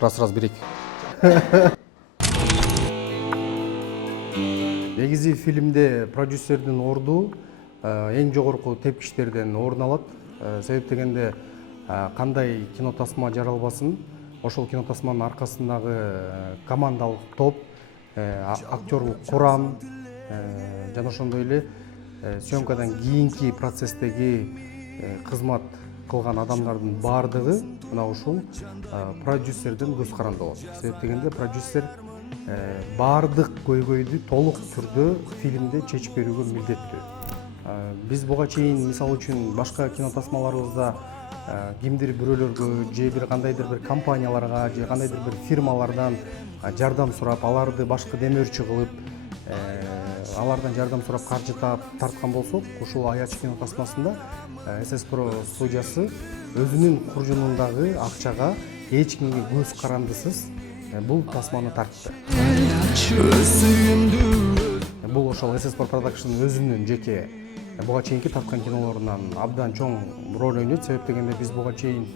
Раз берейик. Негизи фильмде продюсердин орду эң жогорку тепкичтерден орун алат. Себеп дегенде кандай кинотасма жаралбасын, ошол кинотасманын аркасындагы командалык топ, актерлук курам жана ошондой эле съемкадан кийинки процесстеги кызмат кылган адамдардын баардыгы мына ушул продюсердин көз каранды болот. Себеп дегенде продюсер баардык көйгөйдү толук түрдө фильмде чечип берүүгө милдеттүү. Биз буга чейин мисалы үчүн башка кинотасмаларыбызда кимдир бирөөлөргө же бир кандайдыр бир компанияларга же кандайдыр бир фирмалардан жардам сурап, аларды башкы демөөрчү кылып, алардан жардам сурап каржы тарткан болсок, ушул Аяч кинотасмасында СС Про студиясы өзүнүн куржунундагы акчага эч кимге көз карандысыз бул тасманы тартты. Бул ошол СС Pro Production өзүнүн жеке буга чейинки тарткан кинолорунан абдан чоң роль ойнойт. Себеп дегенде биз буга чейин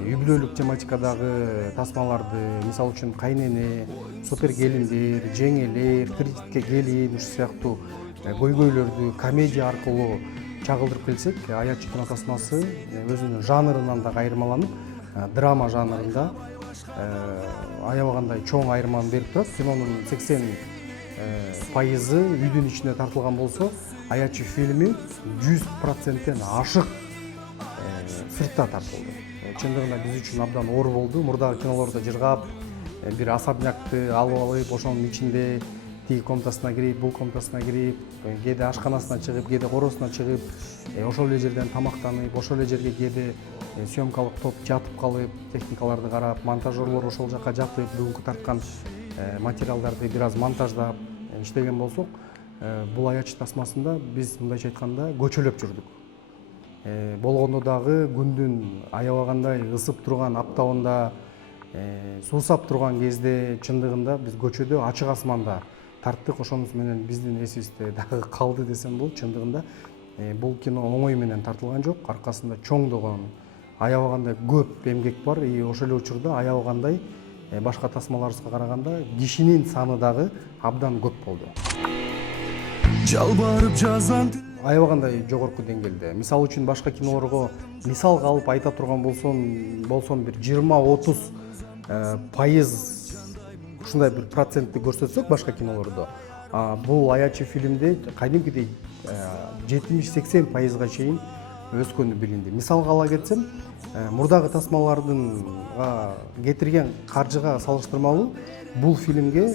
үй-бүлөлүк тематикадагы тасмаларды, мисалы үчүн Кайнене, Супер келиндер, Жеңелер, Кредитке келин ушул сыяктуу көйгөйлөрдү комедия аркылуу чагылдырып келсек, Аяч кинотасмасы өзүнүн жанрынан да айырмаланып, драма жанрында аябагандай чоң айырманы берип турат. Кинонун 80% үйдүн ичине тартылган болсо, Аяч фильми 100%тен ашык сыртта тартылды. Чындыгында биз үчүн абдан оор болду. Мурдагы кинолордо жыргап, бир особнякты алып алып, ошонун ичинде тиги комнатасына кирип, бул комнатасына кирип, кээде ашканасына чыгып, кээде коросуна чыгып, ошол эле жерден тамактанып, ошол эле жерге кээде съемкалык топ жатып калып, техникаларды карап, монтажерлор ошол жака жатып, бүгүнкү тарткан материалдарды бир аз монтаждап иштеген болсок, бул Аяч тасмасында биз мындайча айтканда көчөлөп жүрдүк. Болгондо дагы күндүн аябагандай ысып турган аптабында, суусап турган кезде чындыгында биз көчөдө ачык асманда тарттык. Ошонус менен биздин эсибизде дагы калды десем болот. Чындыгында бул кино оңой менен тартылган жок. Аркасында чоңдогон аябагандай көп эмгек бар. Ошол эле учурда аябагандай башка тасмаларыбызга караганда кишинин саны дагы абдан көп болду. Жалбарып жазган аябагандай жогорку деңгээлде. Мисалы үчүн башка кинолорго мисалга алып айта турган болсом бир 20-30% ушундай бир процентти көрсөтсөк башка кинолордо, бул Аяч фильмде кадимкидей 70-80%га чейин өскөнү билинди. Мисалга ала кетсем, мурдагы тасмалардын кетирген каржыга салыштырмалуу бул фильмге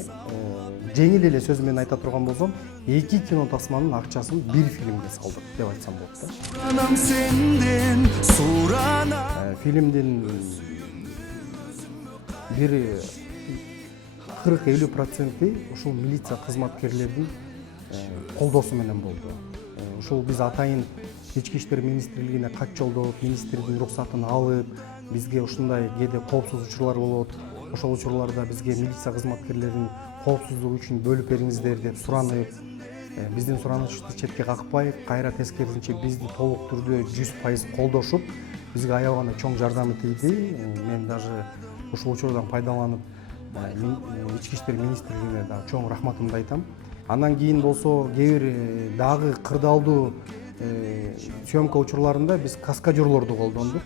жеңил эле сөз менен айта турган болсом, 2 кино тасманын акчасын бир фильмге салдык деп айтсам болот да. Фильмдин бир 40-50% ушул милиция кызматкерлеринин колдоосу менен болду. Ушул биз атайын Ички иштер министрлигине кат жолдоп, министрдин уруксатын алып, бизге ушундай кээде коопсуз учурлар болот. Ошол учурларда бизге милиция кызматкерлеринин коопсуздугу үчүн бөлүп бериңиздер деп суранып, биздин суранычыбызды четке какпай, кайра тескерисинче бизди толук түрдө 100% колдошуп, бизге аябагандай чоң жардамы тийди. Мен даже ушул учурдан пайдаланып Ички иштер министрлигине дагы чоң рахматымды айтам. Андан кийин болсо кээ бир дагы кырдаалдуу съемка учурларында биз каскадерлорду колдондук.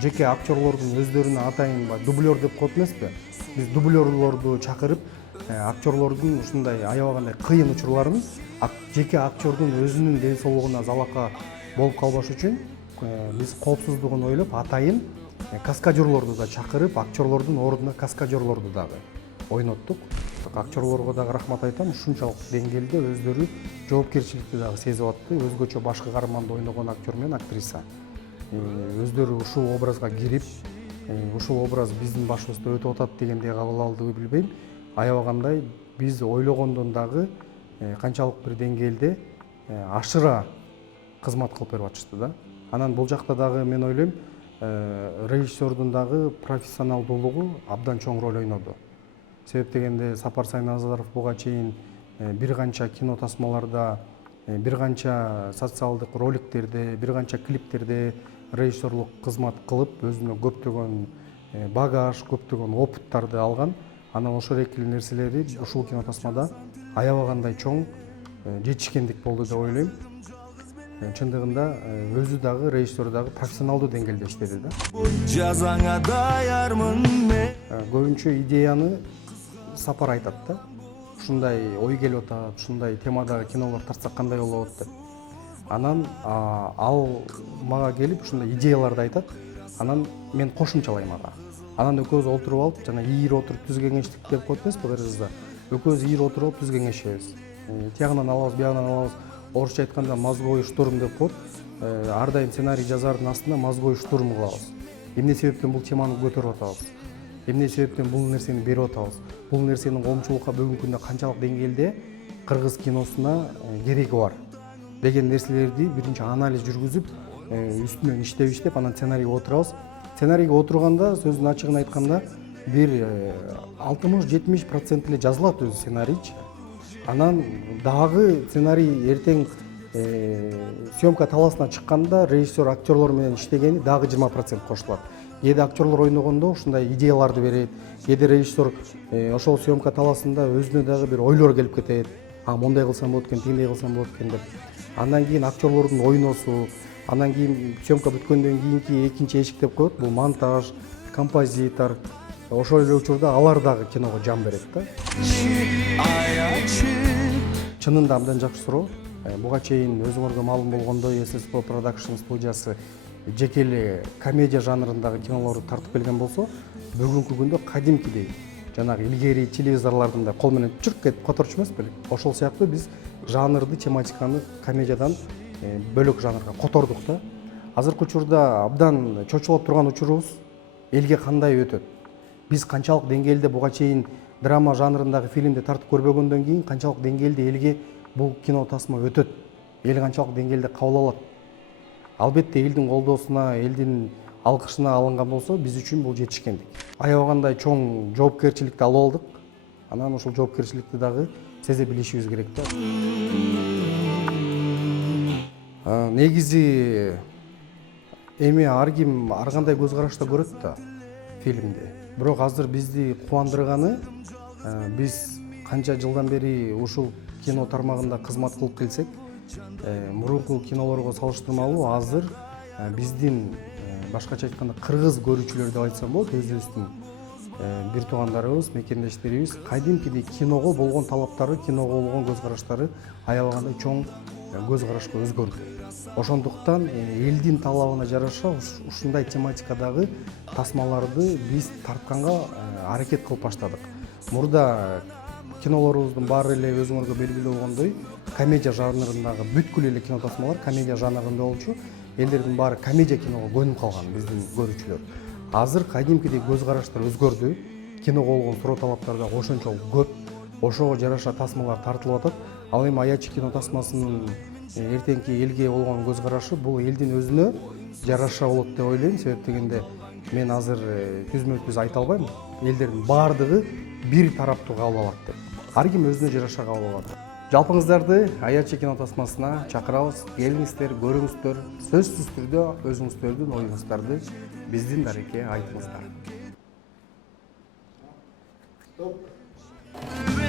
Жеке актерлордун өздөрүнө атайын дублер деп коет эмеспи? Биз дублерлорду чакырып, актерлордун ушундай аябагандай кыйын учурларын жеке актердун өзүнүн ден соолугуна залака болуп калбаш үчүн биз коопсуздугун ойлоп атайын каскадерлорду да чакырып, актерлордун ордуна каскадерлорду дагы ойноттук. Актерлорго дагы рахмат айтам. Ушунчалык деңгээлде өздөрү жоопкерчиликти дагы сезип атты. Өзгөчө башкы каарманды ойногон актер менен актриса өздөрү ушул образга кирип, ушул образ биздин башыбызда өтүп атат дегендей кабыл алдыбы билбейм. Аябагандай биз ойлогондон дагы канчалык бир деңгээлде ашыра кызмат кылып берип атышты да. Анан бул жакта дагы мен ойлойм, режиссердун дагы профессионалдуулугу абдан чоң роль ойноду. Себеп дегенде Сапар Сайназаров буга чейин бир канча кино тасмаларда, бир канча социалдык роликтерде, бир канча клиптерде режиссерлук кызмат кылып, өзүнө көптөгөн багаж, көптөгөн опыттарды алган. Анан ошол экилүү нерселери ушул кино тасмада аябагандай чоң жетишкендик болду деп ойлойм. Чындыгында өзү дагы режиссер дагы профессионалдуу деңгээлде иштеди да. Жазаңа даярмын мен. Көбүнчө идеяны Сапар айтат да. Ушундай ой келип атат, ушундай темадагы кинолор тартсак кандай болот деп. Анан ал мага келип ушундай идеяларды айтат. Анан мен кошумчалайм ага. Анан экөөбүз отуруп алып, жана ийир отуруп түз кеңештик деп коет эмеспи КырГызда. Экөөбүз ийир отуруп алып түз кеңешебиз. Тиягынан алабыз, биягынан алабыз. Орусча айтканда мозговой штурм деп коет. Ар дайым сценарий жазардын астында мозговой штурм кылабыз. Эмне себептен бул теманы көтөрүп атабыз? Эмне себептен бул нерсени берип атабыз? Бул нерсенин коомчулукка бүгүнкү күндө канчалык деңгээлде кыргыз киносуна кереги бар деген нерселерди биринчи анализ жүргүзүп, үстүнөн иштеп, анан сценарийге отурабыз. Сценарийге отурганда сөздүн ачыгын айтканда бир 60-70% эле жазылат өзү сценарийчи. Анан дагы сценарий эртең съемка талаасына чыкканда режиссер актерлор менен иштегени дагы 20% кошулат. Кээде актерлор ойногондо ушундай идеяларды берет, кээде режиссер ошол съемка талаасында өзүнө дагы бир ойлор келип кетет. Мондай кылсам болот экен, тигиндей кылсам болот экен деп. Андан кийин актерлордун ойносу, андан кийин съемка бүткөндөн кийинки экинчи эшик деп коет. Бул монтаж, композитор. Ошол эле учурда алар дагы киного жан берет да. Чынында абдан жакшы суроо. Буга чейин өзүңөргө маалым болгондой SSPO Production студиясы жеке эле комедия жанрындагы кинолорду тартып келген болсо, бүгүнкү күндө кадимкидей жанагы илгери телевизорлордун кол менен чырк этип которчу эмес беле. Ошол сыяктуу биз жанрды, тематиканы комедиядан бөлөк жанрга котордук да. Азыркы учурда абдан чочулап турган учурубуз элге кандай өтөт. Биз канчалык деңгээлде буга чейин драма жанрындагы фильмди тартып көрбөгөндөн кийин канчалык деңгээлде элге бул кино тасма өтөт. Эл канчалык деңгээлде кабыл алат. Албетте элдин колдоосуна, элдин алкышына алынган болсо, биз үчүн бул жетишкендик. Аябагандай чоң жоопкерчиликти алып алдык. Анан ошол жоопкерчиликти дагы сезе билишибиз керек да. Негизи эми ар ким ар кандай көз карашта көрөт да фильмди. Бирок азыр бизди кубандырганы, биз канча жылдан бери ушул кино тармагында кызмат кылып келсек, мурунку кинолорго салыштырмалуу азыр биздин башкача айтканда кыргыз көрүүчүлөр деп айтсам болот, өзүбүздүн бир туугандарыбыз, мекендештерибиз кадимкидей киного болгон талаптары, киного болгон көз караштары аябагандай чоң көз карашка өзгөрдү. Ошондуктан элдин талабына жараша ушундай тематикадагы тасмаларды биз тартканга аракет кылып баштадык. Мурда кинолорубуздун баары эле өзүңөргө белгилүү болгондой комедия жанрындагы бүткүл эле кино тасмалар комедия жанрында болчу. Элдердин баары комедия киного көнүп калган биздин көрүүчүлөр. Азыр кадимкидей көз караштар өзгөрдү. Киного болгон суроо талаптар да ошончолук көп. Ошого жараша тасмалар тартылып атат. Ал эми Аячы кино тасмасынын эртеңки элге болгон көз карашы бул элдин өзүнө жараша болот деп ойлойм. Себеп дегенде мен азыр түзмө-түз айта албайм. Элдердин баардыгы бир тараптуу кабыл алат деп. Ар ким өзүнө жараша кабыл алат. Жалпыңыздарды Аячы кино тасмасына чакырабыз. Келиңиздер, көрүңүздөр. Сөзсүз түрдө өзүңүздөрдүн оюңуздарды биздин дарекке айтыңыздар.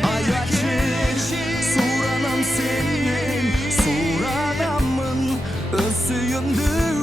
Aячы, суранам сенен, суранамын, өз сүйүмдү